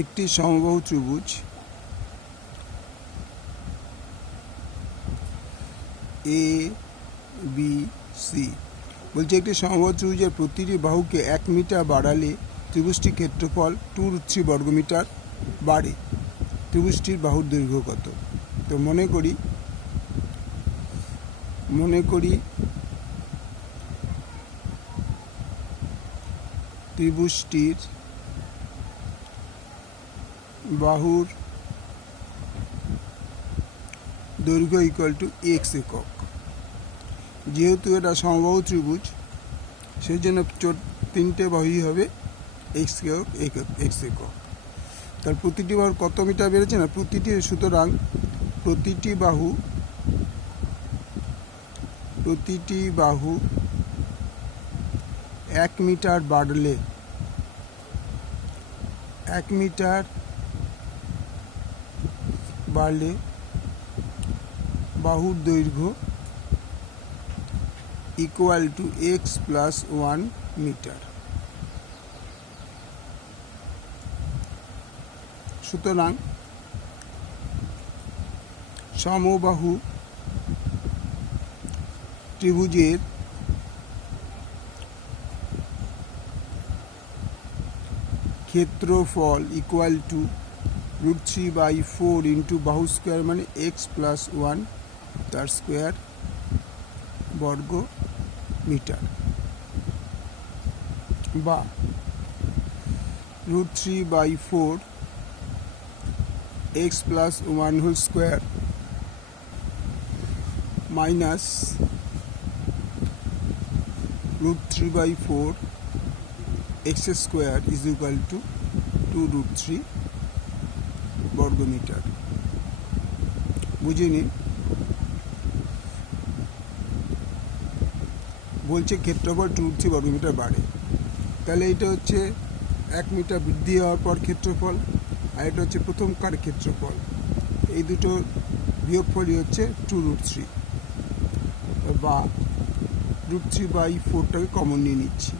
একটি সমবাহু ত্রিভুজ এ বি সি বলছে একটি সমবাহু ত্রিভুজের প্রতিটি বাহুকে 1 মিটার বাড়ালে ত্রিভুজটির ক্ষেত্রফল 2√3 বর্গমিটার বাড়ে। ত্রিভুজটির বাহুর দৈর্ঘ্য কত? তো মনে করি ত্রিভুজটির বাহুর দৈর্ঘ্য ইকুয়াল টু x একক। যেহেতু এটা সমবাহু ত্রিভুজ সেই জন্য 3টে বাহুই হবে x একক। তার প্রতিটি বাহুর কত মিটার বেড়েছে না সুতরাং প্রতিটি বাহু 1 মিটার বাড়লে 1 মিটার বাড়লে বাহুর দৈর্ঘ্য equal to x plus 1 metre. সুতরাং সমবাহু ত্রিভুজের ক্ষেত্রফল ইকুয়াল টু √3/4 ইন্টু বাহু স্কোয়ার মানে x প্লাস 1 তার স্কোয়ার বর্গ মিটার, বা √3/4 x plus 1 whole square minus √3/4 x square is equal to 2√3 বর্গমিটার। বুঝে নিন, বলছে ক্ষেত্রফল 2√3 বর্গমিটার বাড়ে, তাহলে এটা হচ্ছে 1 মিটার বৃদ্ধি হওয়ার পর ক্ষেত্রফল, আর এটা হচ্ছে প্রথমকার ক্ষেত্রফল। এই দুটো বিয়োগফলই হচ্ছে 2√3, বা √3/4টাকে কমন নিয়ে নিচ্ছি।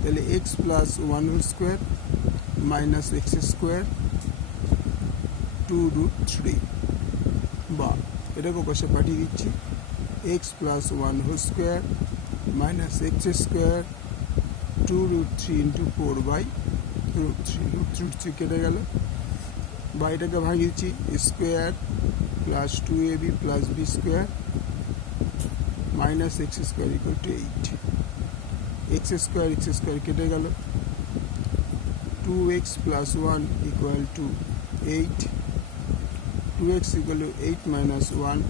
তাহলে x plus 1 whole square minus x square 2√3, বা এটাকে পাশে পাঠিয়ে দিচ্ছি x plus 1 whole square minus x square 2√3 into 4/√3 কেটে গেল, বা এটাকে ভাঙিয়ে দিচ্ছি square plus 2ab plus b square minus x square equal to 8। x square কেটে গেল, 2x plus 1 equal to 8, 2x equal to 8 minus 1,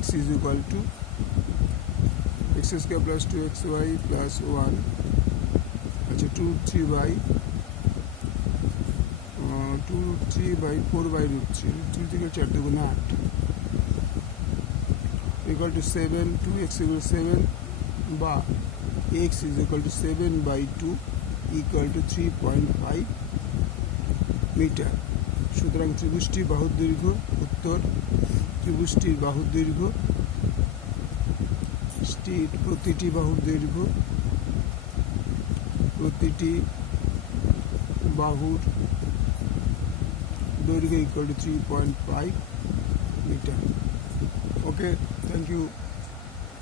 x is equal to x square plus 2xy plus 1, अच्छा 2√3/4/√3 থেকে 4 2 8 equal to 7, 2x equal to 7, বা x is equal to 7/2 equal to 3.5 metre. সুতরাং ত্রিভুজটির বাহুর দৈর্ঘ্য, উত্তর ত্রিভুজটির বাহুর দৈর্ঘ্য, প্রতিটি বাহুর দৈর্ঘ্য, প্রতিটি বাহুর দৈর্ঘ্য equal to 3.5 metre. Okay, thank you.